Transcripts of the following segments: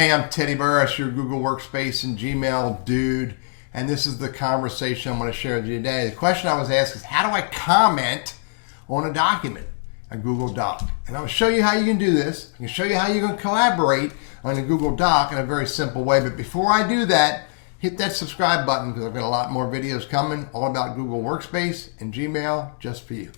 Hey, I'm Teddy Burris, your Google Workspace and Gmail dude, and this is the conversation I'm going to share with you today. The question I was asked is, how do I comment on a document, a Google Doc? And I'm going to show you how you can do this. I can show you how you can collaborate on a Google Doc in a very simple way. But before I do that, hit that subscribe button because I've got a lot more videos coming all about Google Workspace and Gmail just for you.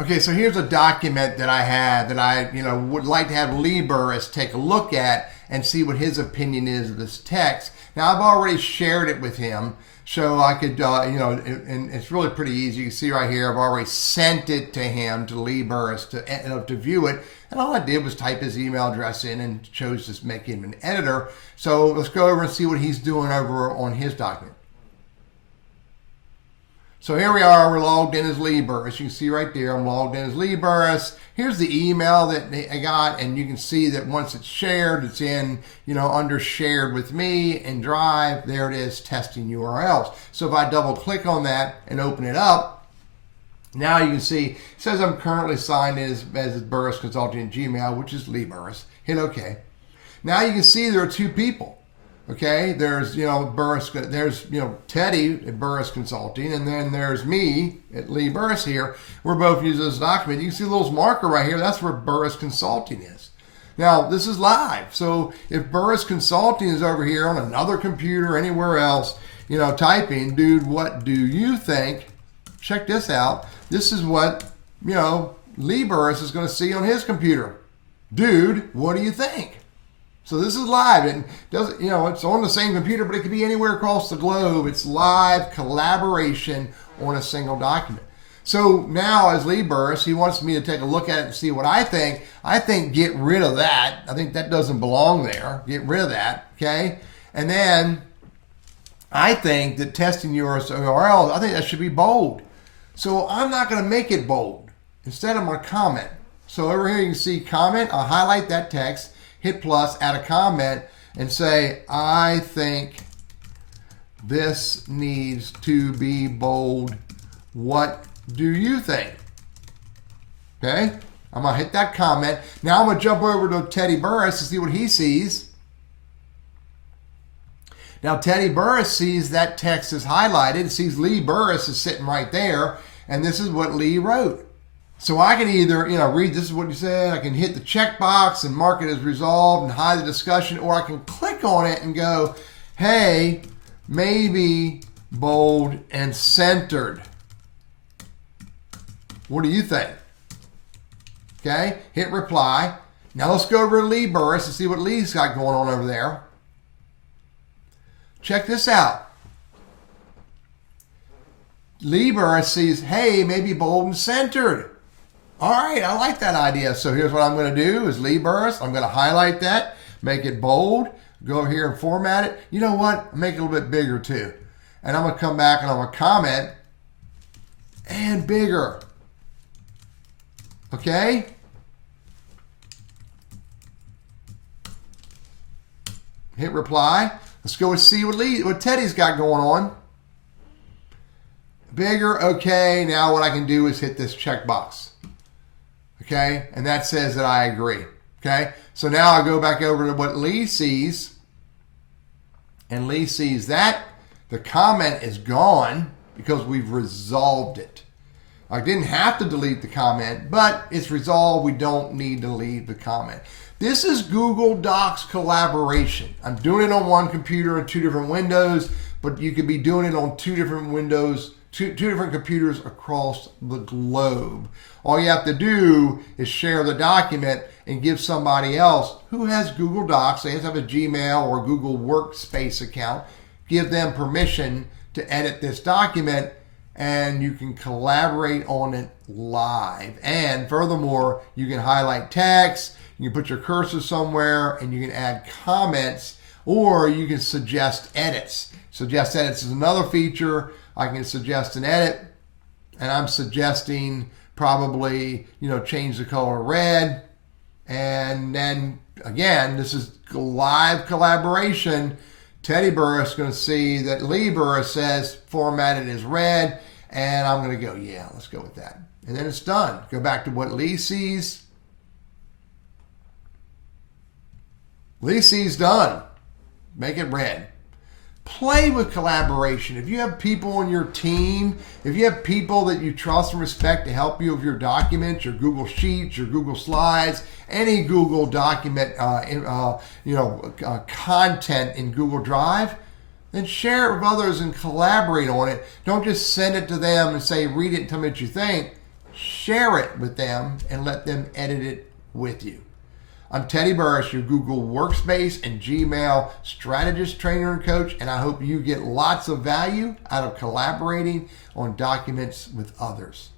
Okay, so here's a document that I had that I would like to have Lee Burris take a look at and see what his opinion is of this text. Now, I've already shared it with him, so I could, and it's really pretty easy. You can see right here, I've already sent it to him, to Lee Burris, to view it. And all I did was type his email address in and chose to make him an editor. So let's go over and see what he's doing over on his document. So here we are, we're logged in as Lee Burris. You can see right there, I'm logged in as Lee Burris. Here's the email that I got, and you can see that once it's shared, it's in, under shared with me and Drive. There it is, testing URLs. So if I double click on that and open it up, now you can see, it says I'm currently signed in as Burris Consulting in Gmail, which is Lee Burris. Hit OK. Now you can see there are two people. Okay, there's Burris, there's Teddy at Burris Consulting, and then there's me at Lee Burris here. We're both using this document. You can see the little marker right here. That's where Burris Consulting is. Now this is live, so if Burris Consulting is over here on another computer, anywhere else, typing, dude, what do you think? Check this out. This is what Lee Burris is going to see on his computer. Dude, what do you think? So this is live, and doesn't it's on the same computer, but it could be anywhere across the globe. It's live collaboration on a single document. So now, as Lee Burris, he wants me to take a look at it and see what I think. I think get rid of that. I think that doesn't belong there. Get rid of that, okay? And then I think that testing URLs, I think that should be bold. So I'm not going to make it bold. Instead, I'm going to comment. So over here you can see comment. I'll highlight that text. Hit plus, add a comment, and say, I think this needs to be bold. What do you think? Okay, I'm going to hit that comment. Now I'm going to jump over to Teddy Burris to see what he sees. Now Teddy Burris sees that text is highlighted, sees Lee Burris is sitting right there, and this is what Lee wrote. So I can either, read this is what you said, I can hit the checkbox and mark it as resolved and hide the discussion, or I can click on it and go, hey, maybe bold and centered. What do you think? Okay, hit reply. Now let's go over to Lee Burris and see what Lee's got going on over there. Check this out. Lee Burris sees, hey, maybe bold and centered. All right, I like that idea. So here's what I'm going to do is Lee Burris. I'm going to highlight that, make it bold, go over here and format it. You know what? Make it a little bit bigger too. And I'm going to come back and I'm going to comment and bigger. Okay? Hit reply. Let's go and see what Teddy's got going on. Bigger, okay. Now what I can do is hit this checkbox. Okay, and that says that I agree. Okay, so now I go back over to what Lee sees, and Lee sees that the comment is gone because we've resolved it. I didn't have to delete the comment, but it's resolved. We don't need to leave the comment. This is Google Docs collaboration. I'm doing it on one computer and two different windows, but you could be doing it on two different windows, two different computers across the globe. All you have to do is share the document and give somebody else who has Google Docs, they have a Gmail or Google Workspace account, give them permission to edit this document, and you can collaborate on it live. And furthermore, you can highlight text, you can put your cursor somewhere, and you can add comments, or you can suggest edits. Suggest edits is another feature. I can suggest an edit, and I'm suggesting probably, change the color red. And then again, this is live collaboration. Teddy Burris is going to see that Lee Burris says formatted as red, and I'm going to go, yeah, let's go with that. And then it's done. Go back to what Lee sees. Lee sees done. Make it red. Play with collaboration. If you have people on your team, if you have people that you trust and respect to help you with your documents, your Google Sheets, your Google Slides, any Google document, content in Google Drive, then share it with others and collaborate on it. Don't just send it to them and say, read it and tell me what you think. Share it with them and let them edit it with you. I'm Teddy Burris, your Google Workspace and Gmail strategist, trainer, and coach, and I hope you get lots of value out of collaborating on documents with others.